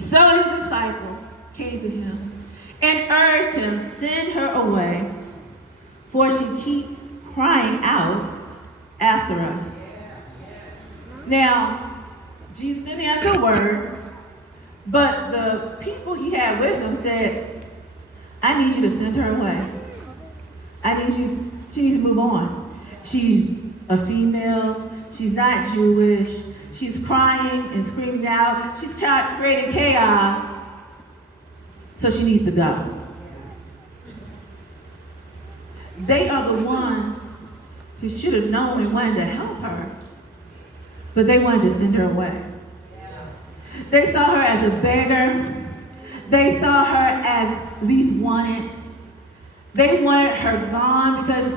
So his disciples came to him and urged him, send her away, for she keeps crying out after us. Now, Jesus didn't answer a word, but the people he had with him said, I need you to send her away. She needs to move on. She's a female, she's not Jewish, she's crying and screaming out, she's creating chaos, so she needs to go. They are the ones who should have known and wanted to help her, but they wanted to send her away. They saw her as a beggar. They saw her as least wanted. They wanted her gone because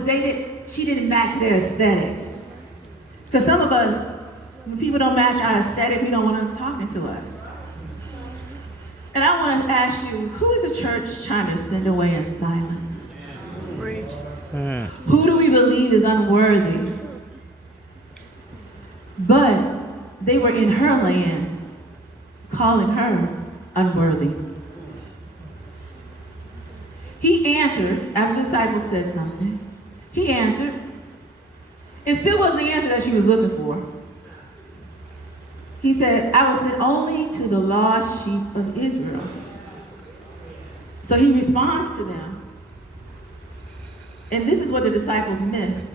she didn't match their aesthetic. Because some of us, when people don't match our aesthetic, we don't want them talking to us. And I want to ask you, who is the church trying to send away in silence? Who do we believe is unworthy? But they were in her land, calling her unworthy. He answered, after the disciples said something, he answered. It still wasn't the answer that she was looking for. He said, I was sent only to the lost sheep of Israel. So he responds to them. And this is what the disciples missed.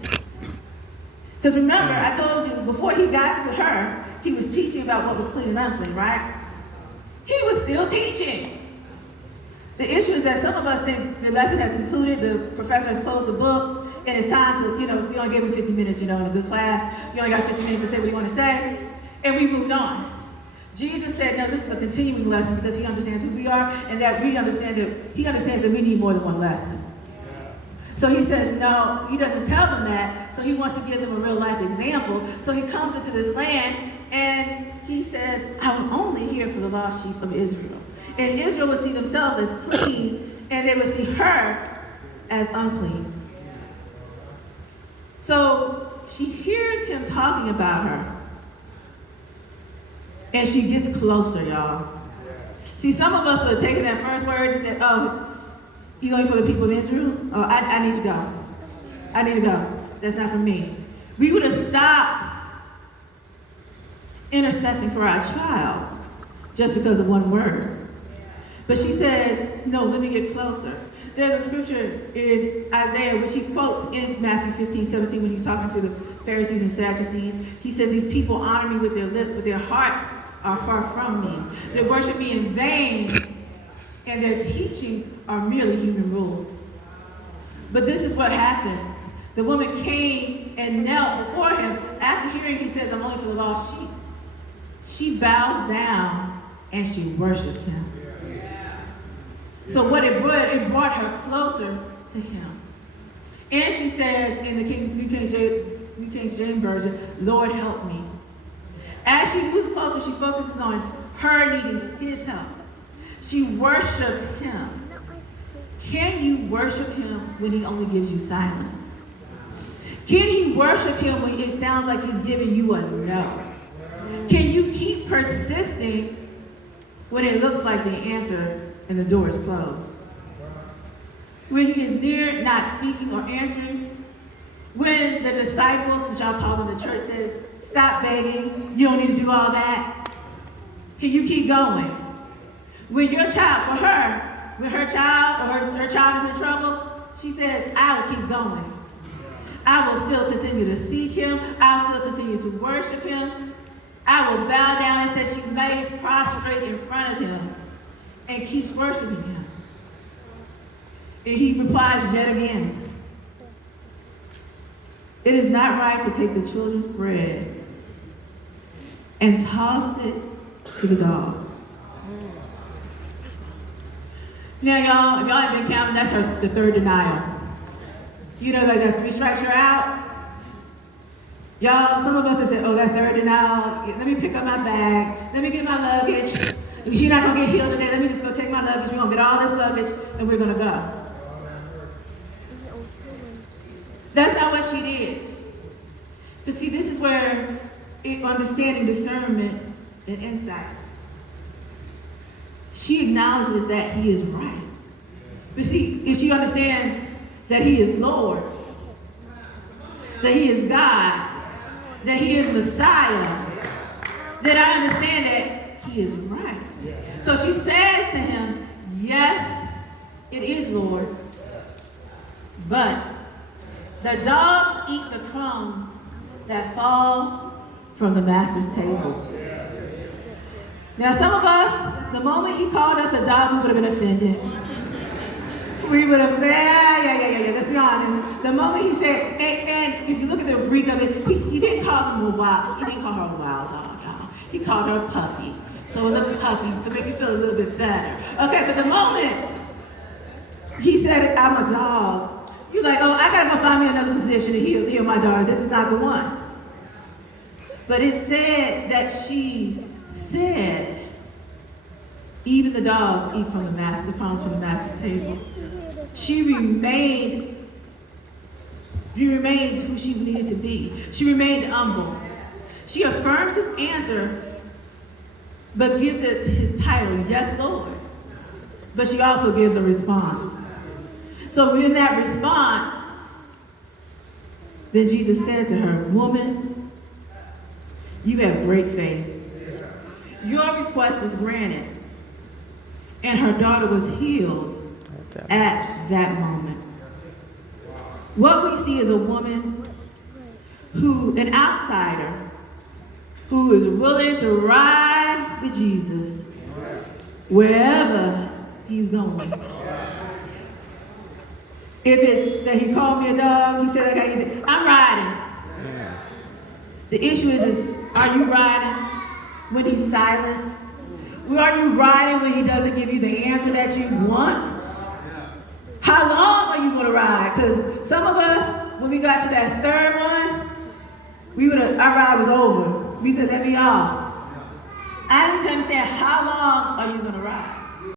Because remember, I told you, before he got to her, he was teaching about what was clean and unclean, right? He was still teaching. The issue is that some of us think the lesson has concluded, the professor has closed the book, and it's time to, we only gave him 50 minutes, in a good class. You only got 50 minutes to say what you want to say, and we moved on. Jesus said, no, this is a continuing lesson because he understands who we are, and that we understand that he understands that we need more than one lesson. So he says, no, he doesn't tell them that, so he wants to give them a real life example. So he comes into this land, and he says, I'm only here for the lost sheep of Israel. And Israel would see themselves as clean, and they would see her as unclean. So she hears him talking about her, and she gets closer, y'all. See, some of us would have taken that first word and said, oh, he's only for the people of Israel? Oh, I need to go. I need to go. That's not for me. We would have stopped intercessing for our child just because of one word. But she says, no, let me get closer. There's a scripture in Isaiah which he quotes in Matthew 15:17 when he's talking to the Pharisees and Sadducees. He says, these people honor me with their lips, but their hearts are far from me. They worship me in vain, and their teachings are merely human rules. But this is what happens. The woman came and knelt before him. After hearing he says, I'm only for the lost sheep. She bows down and she worships him. So what it brought her closer to him. And she says in the New King James Version, Lord, help me. As she moves closer, she focuses on her needing his help. She worshiped him. Can you worship him when he only gives you silence? Can you worship him when it sounds like he's giving you a no? Can you keep persisting when it looks like the answer and the door is closed? When he is near, not speaking or answering? When the disciples, which I'll call them the church, says, stop begging, you don't need to do all that. Can you keep going? When your child, when her child or her child is in trouble, she says, I will keep going. I will still continue to seek him. I'll still continue to worship him. I will bow down. It says she lays prostrate in front of him and keeps worshiping him. And he replies yet again, it is not right to take the children's bread and toss it to the dogs. Now, y'all, if y'all ain't been counting, that's the third denial. Like that 3 strikes you're out. Y'all, some of us have said, oh, that third denial, let me pick up my bag, let me get my luggage. She's not gonna get healed today, let me just go take my luggage, we're gonna get all this luggage, and we're gonna go. That's not what she did. Because see, this is where understanding discernment and insight. she acknowledges that he is right. But see, if she understands that he is Lord, that he is God, that he is Messiah, then I understand that he is right. So she says to him, yes, it is Lord, but the dogs eat the crumbs that fall from the master's table. Now some of us, the moment he called us a dog, we would have been offended. We would have, yeah, let's be honest. The moment he said, and if you look at the Greek of it, he didn't call them he didn't call her a wild dog, y'all. He called her a puppy. So it was a puppy to make you feel a little bit better. Okay, but the moment he said, I'm a dog, you're like, oh, I gotta go find me another physician to heal my daughter. This is not the one. But it said that she said, even the dogs eat from the crumbs from the master's table. She remained who she needed to be. She remained humble. She affirms his answer, but gives it to his title, yes, Lord. But she also gives a response. So in that response, then Jesus said to her, woman, you have great faith. Your request is granted. And her daughter was healed at that moment. What we see is a woman an outsider, who is willing to ride with Jesus wherever he's going. If it's that he called me a dog, he said, okay, I'm riding. The issue is are you riding when he's silent? Are you riding when he doesn't give you the answer that you want? How long are you going to ride? Because some of us, when we got to that third one, our ride was over. We said, let me off. I need to understand, how long are you going to ride?